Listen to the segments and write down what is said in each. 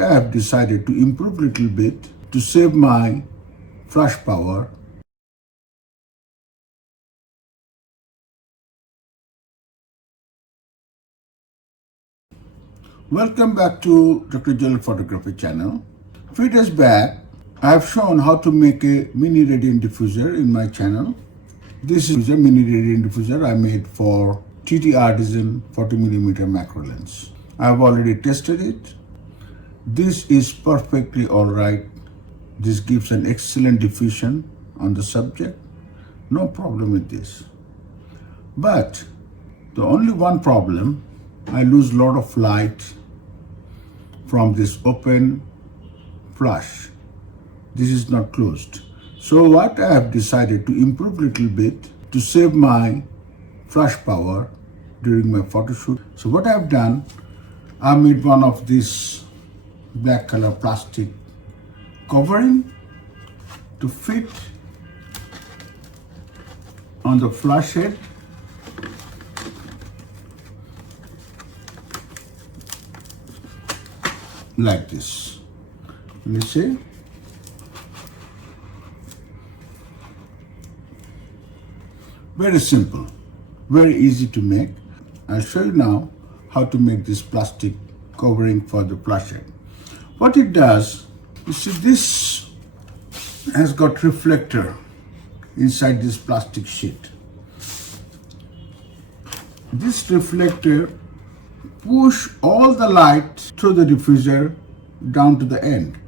what I have decided to improve a little bit to save my flash power. Welcome back to Dr. Jalil Photography channel. A few days back, I have shown how to make a mini radiant diffuser in my channel. This is a mini radiant diffuser I made for TT Artisan 40mm macro lens. I have already tested it. This is perfectly alright. This gives an excellent diffusion on the subject. No problem with this. But the only one problem, I lose a lot of light from this open flash. This is not closed. So what I have decided to improve a little bit to save my flash power during my photo shoot. So what I have done, I made one of these black color plastic covering to fit on the flash head. Like this. Let me see. Very simple, very easy to make. I'll show you now how to make this plastic covering for the flash head. What it does, you see, this has got reflector inside this plastic sheet. This reflector push all the light through the diffuser down to the end.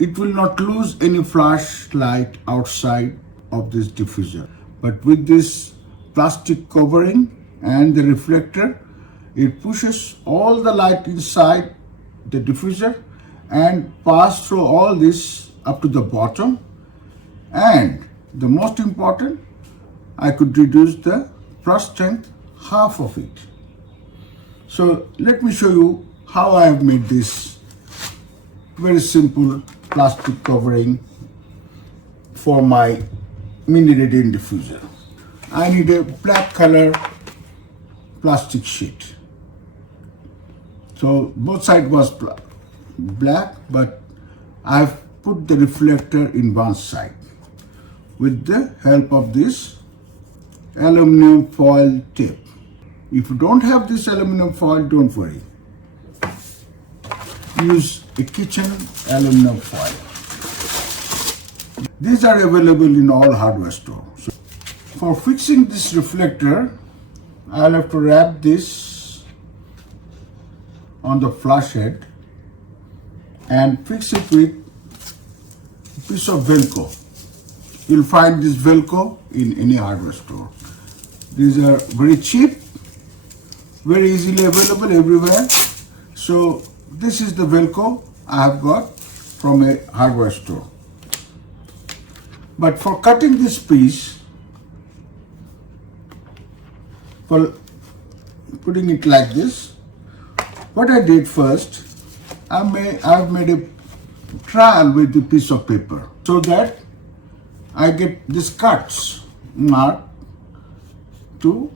It will not lose any flash light outside of this diffuser. But with this plastic covering and the reflector, it pushes all the light inside the diffuser and pass through all this up to the bottom. And the most important, I could reduce the brush strength half of it. So let me show you how I have made this very simple plastic covering for my mini radiant diffuser. I need a black color plastic sheet. So both sides was black, but I've put the reflector in one side with the help of this aluminum foil tape. If you don't have this aluminum foil, don't worry. Use a kitchen aluminum foil. These are available in all hardware stores. So for fixing this reflector, I'll have to wrap this on the flash head and fix it with a piece of Velcro. You'll find this Velcro in any hardware store. These are very cheap, very easily available everywhere. So this is the Velcro I have got from a hardware store. But for cutting this piece, for putting it like this, what I did first, I've made a trial with the piece of paper so that I get this cuts mark to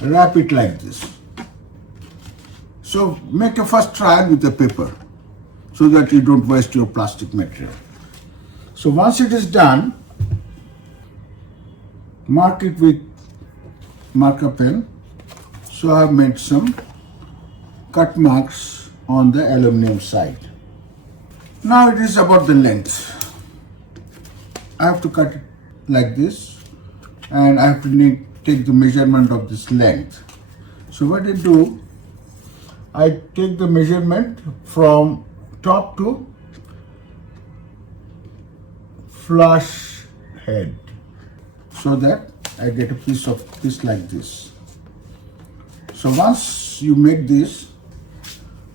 wrap it like this. So make a first trial with the paper so that you don't waste your plastic material. So once it is done, mark it with marker pen. So I have made some cut marks on the aluminum side. Now it is about the length. I have to cut it like this and I have to take the measurement of this length. So what I do, I take the measurement from top to flash head so that I get a piece of this like this. So once you make this,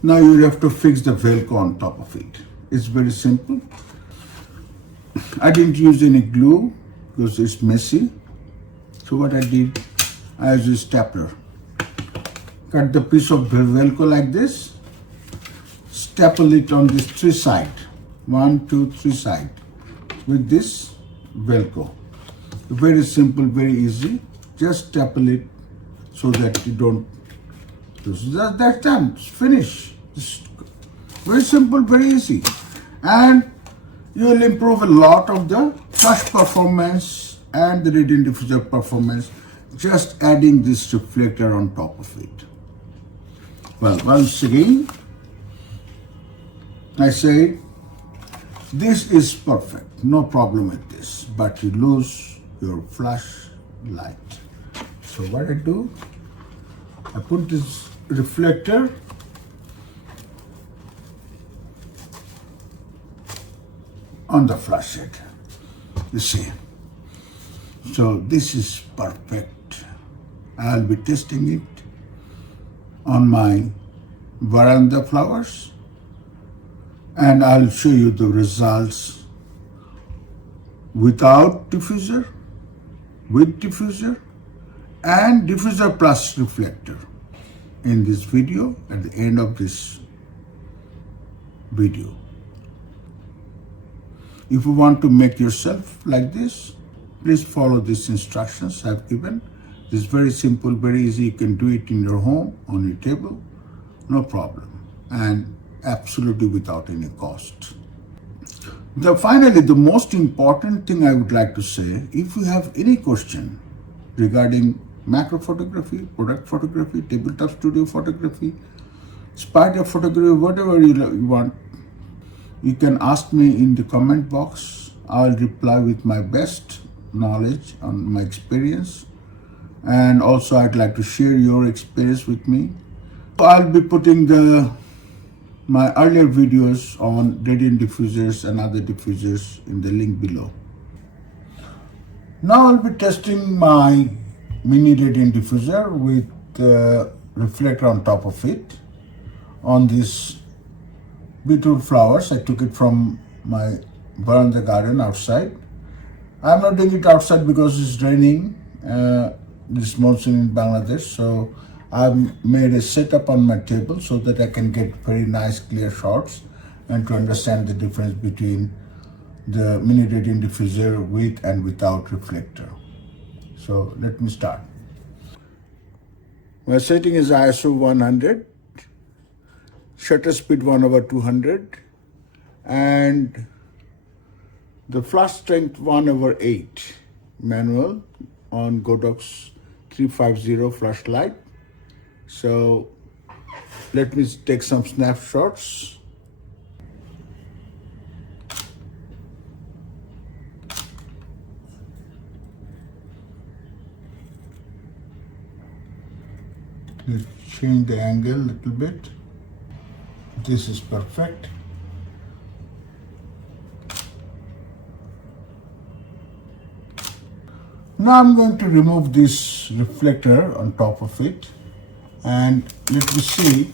now you have to fix the Velcro on top of it. It's very simple. I didn't use any glue because it's messy. So what I did, I used a stapler. Cut the piece of Velcro like this, staple it on this three side, 1, 2, 3 side with this Velcro. Very simple, very easy. Just staple it so that you don't. That's done. It's finished. Just very simple, very easy. And you will improve a lot of the flash performance and the radiant diffuser performance just adding this reflector on top of it. Well, once again, I say this is perfect, no problem with this, but you lose your flash light. So what I do, I put this reflector on the flash head, you see. So this is perfect. I'll be testing it on my veranda flowers and I'll show you the results without diffuser, with diffuser, and diffuser plus reflector in this video at the end of this video. If you want to make yourself like this, please follow these instructions I've given. It's very simple, very easy. You can do it in your home, on your table, no problem, and absolutely without any cost. Finally, the most important thing I would like to say, if you have any question regarding macro photography, product photography, tabletop studio photography, spider photography, whatever you want, you can ask me in the comment box. I'll reply with my best knowledge on my experience. And also I'd like to share your experience with me. I'll be putting my earlier videos on radiant diffusers and other diffusers in the link below. Now I'll be testing my mini radiant diffuser with the reflector on top of it on these beautiful flowers. I took it from my veranda garden outside. I'm not doing it outside because it's raining. This monsoon in Bangladesh, so I've made a setup on my table so that I can get very nice clear shots and to understand the difference between the mini radiant diffuser with and without reflector. So let me start. My setting is ISO 100, shutter speed 1/200, and the flash strength 1/8 manual on GOWDA 350 flashlight. So let me take some snapshots. Let's change the angle a little bit. This is perfect. Now I'm going to remove this reflector on top of it and let me see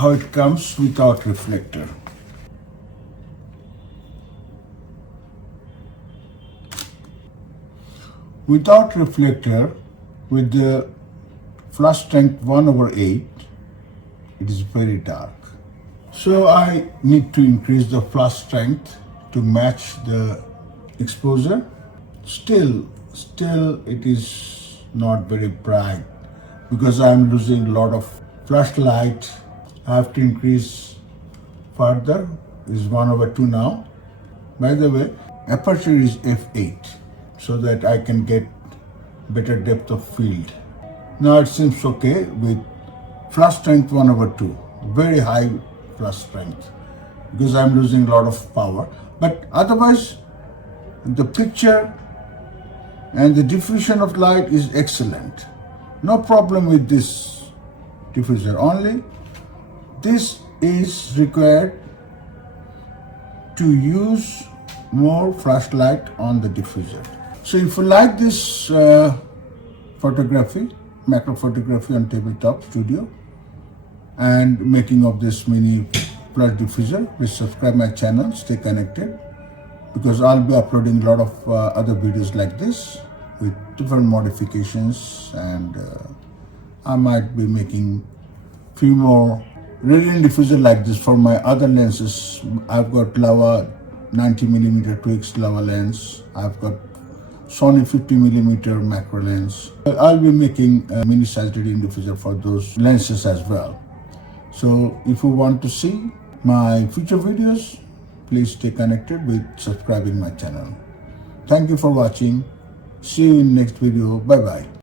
how it comes without reflector. Without reflector, with the flash strength 1/8, it is very dark. So I need to increase the flash strength to match the exposure. Still it is not very bright because I'm losing a lot of flashlight. I have to increase further. Is 1/2 now. By the way, aperture is f8 so that I can get better depth of field. Now it seems okay with flash strength 1/2, very high flash strength because I'm losing a lot of power. But otherwise, the picture and the diffusion of light is excellent. No problem with this diffuser. Only this is required to use more flashlight on the diffuser. So if you like this photography, macro photography on tabletop studio and making of this mini flash diffuser, please subscribe my channel, stay connected, because I'll be uploading a lot of other videos like this with different modifications, and I might be making few more radiant diffuser like this for my other lenses. I've got lava 90mm 2x lava lens. I've got Sony 50mm macro lens. I'll be making a mini size radiant diffuser for those lenses as well. So if you want to see my future videos, please stay connected with subscribing my channel. Thank you for watching. See you in next video. Bye bye.